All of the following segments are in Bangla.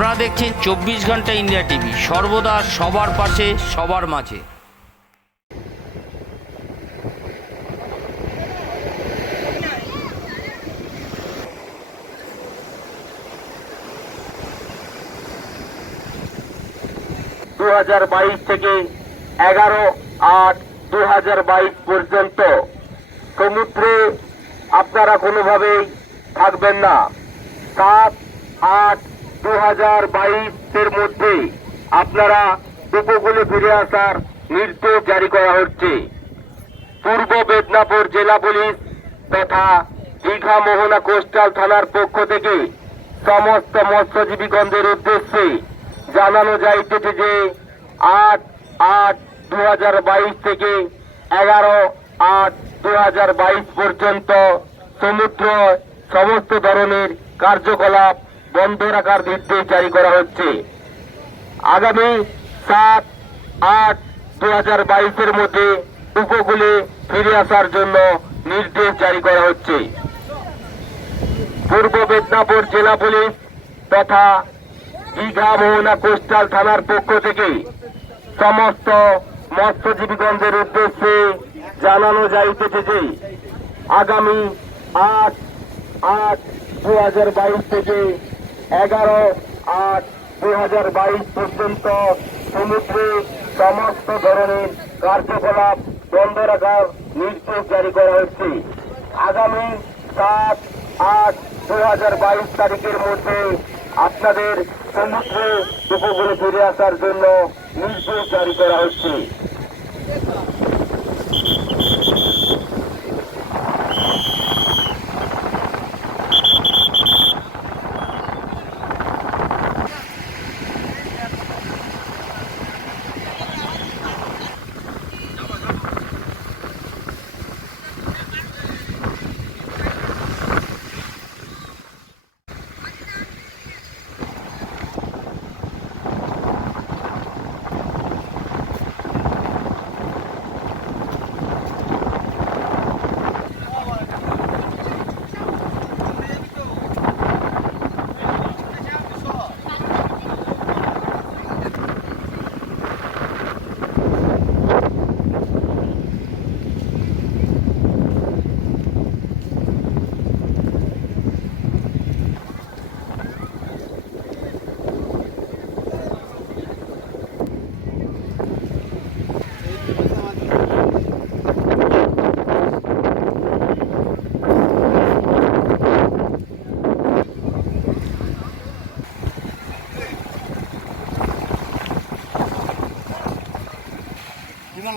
আপনারা দেখছেন চব্বিশ ঘণ্টা ইন্ডিয়া টিভি। সর্বদা সবার পাশে, সবার মাঝে। দু হাজার বাইশ থেকে এগারো আট দু পর্যন্ত সমুদ্রে আপনারা কোনোভাবেই থাকবেন না। সাত, আট দু হাজার বাইশ এর মধ্যে আপনারা উপকূলে ফিরে আসার নির্দেশ জারি করা হচ্ছে। পূর্ব মেদিনীপুর জেলা পুলিশ তথা দীঘা মোহনা কোস্টাল থানার পক্ষ থেকে সমস্ত মৎস্যজীবীগণদের উদ্দেশ্যে জানানো যাইতেছে যে আট আট দু থেকে এগারো আট দু পর্যন্ত সমুদ্র সমস্ত ধরনের কার্যকলাপ বন্ধ রাখার নির্দেশ জারি করা হচ্ছে। আগামী সাত, আট দু হাজার বাইশের মধ্যে উপকূলে ফিরে আসার জন্য নির্দেশ জারি করা হচ্ছে। পূর্ব মেদিনীপুর জেলা পুলিশ তথা দীঘা মোহনা কোস্টাল থানার পক্ষ থেকে সমস্ত মৎস্যজীবীগণদের উদ্দেশ্যে জানানো যাইতেছে যে, আগামী আট আট দু হাজার বাইশ থেকে এগারো আট দু হাজার বাইশ পর্যন্ত সমুদ্রে সমস্ত ধরনের কার্যকলাপ বন্ধ রাখার নির্দেশ জারি করা হয়েছে। আগামী সাত আট দু হাজার বাইশ তারিখের মধ্যে আপনাদের সমুদ্রে উপকূলে ফিরে আসার জন্য নির্দেশ জারি করা হচ্ছে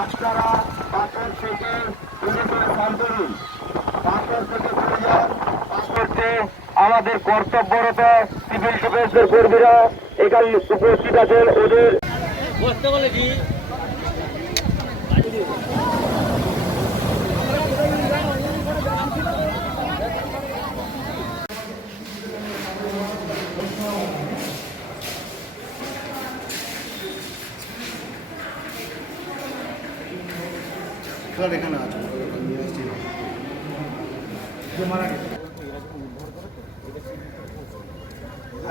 আপনারা পাথর থেকে তুলে করে শান্ত হন পাথর থেকে তুলে যান পাথরকে আমাদের কর্তব্যরত সিভিল ডিফেন্সের কর্মীরা এখানে উপস্থিত আছেন ওদের এখানে আছে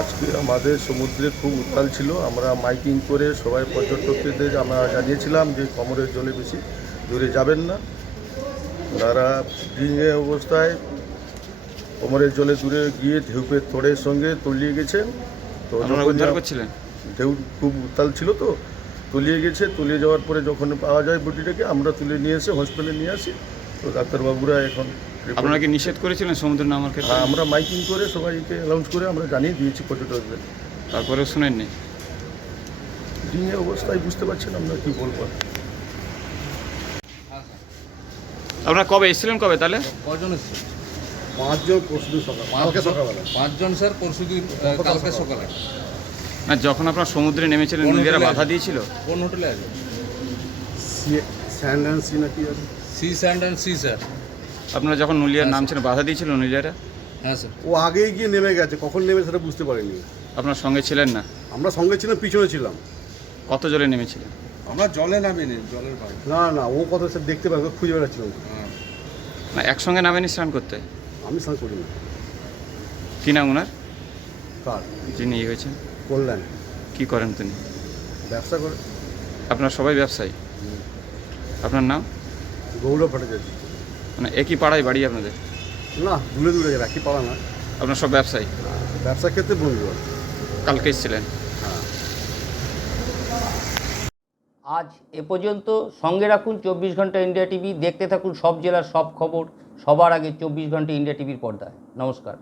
আজকে আমাদের সমুদ্রে খুব উত্তাল ছিল। আমরা মাইকিং করে সবাই পর্যটকদের আমরা জানিয়েছিলাম যে কমরের জলে বেশি দূরে যাবেন না। তারা ডিঙে অবস্থায় কোমরের জলে দূরে গিয়ে ঢেউপের তোড়ের সঙ্গে তলিয়ে গেছেন। তো করছিলেন? ঢেউ খুব উত্তাল ছিল তো তলিয়ে গেছে। তলিয়ে যাওয়ার পরে যখন পাওয়া যায় বডিটাকে আমরা তুলে নিয়ে এসে হসপিটালে নিয়ে আসি। তো ডাক্তারবাবুরা এখন আপনারা কি নিষেধ করেছিলেন সমুদ্রে নামার ক্ষেত্রে? আমরা মাইকিং করে সবাইকে অ্যানাউন্স করে আমরা জানিয়ে দিয়েছি পর্যটকদের। তারপরেও শুনেননি? ডিঙে অবস্থায় বুঝতে পারছেন আমরা কি বলব। আপনারা কবে এসেছিলেন কবে তাহলে? কজন এসছে পাঁচজন পরশুদিন সকাল। কালকে সকালবেলা পাঁচজন স্যার পরশুদিন কালকে সকালে? না যখন আপনারা সমুদ্রে নেমেছিলেন হোটেলে বাধা দিয়েছিল? কোন হোটেলে আছে স্যান্ড অ্যান্ড সি নাকি আছে? Sea sand and sea sir আপনারা যখন নুলিয়ার নামছিলেন বাধা দিয়েছিল নুলিয়ারা? হ্যাঁ স্যার। ও আগেই গিয়ে নেমে গেছে। কখন নেমে সেটা বুঝতে পারিনি। আপনার সঙ্গে ছিলেন না? আমরা সঙ্গে ছিলাম পিছনে ছিলাম। কত জলে নেমেছিলেন? আমরা জলে নামিনি জলের বাইরে। না না ও কথা সে দেখতে পাবে খুঁজে বেড়াচ্ছিলাম হ্যাঁ। না একসঙ্গে নামেনি স্নান করতে? আমি স্নান করি না কি নাম ওনার? কার? যিনি ইয়ে হয়েছেন। কল্যাণ। কি করেন তিনি? ব্যবসা করে। আপনার সবাই ব্যবসায়ী? আপনার নাম? গৌরব ভট্টাচার্য। মানে একই পাড়ায় বাড়ি আপনাদের? না দূরে দূরে যাবে একই পাড়া না। আপনার সব ব্যবসায়ী? ব্যবসার ক্ষেত্রে বন্ধু কালকে এসেছিলেন। আজ এ পর্যন্ত সঙ্গে রাখুন চব্বিশ ঘণ্টা ইন্ডিয়া টিভি দেখতে থাকুন সব জেলার সব খবর সবার আগে চব্বিশ ঘণ্টা ইন্ডিয়া টিভির পর্দায়। নমস্কার।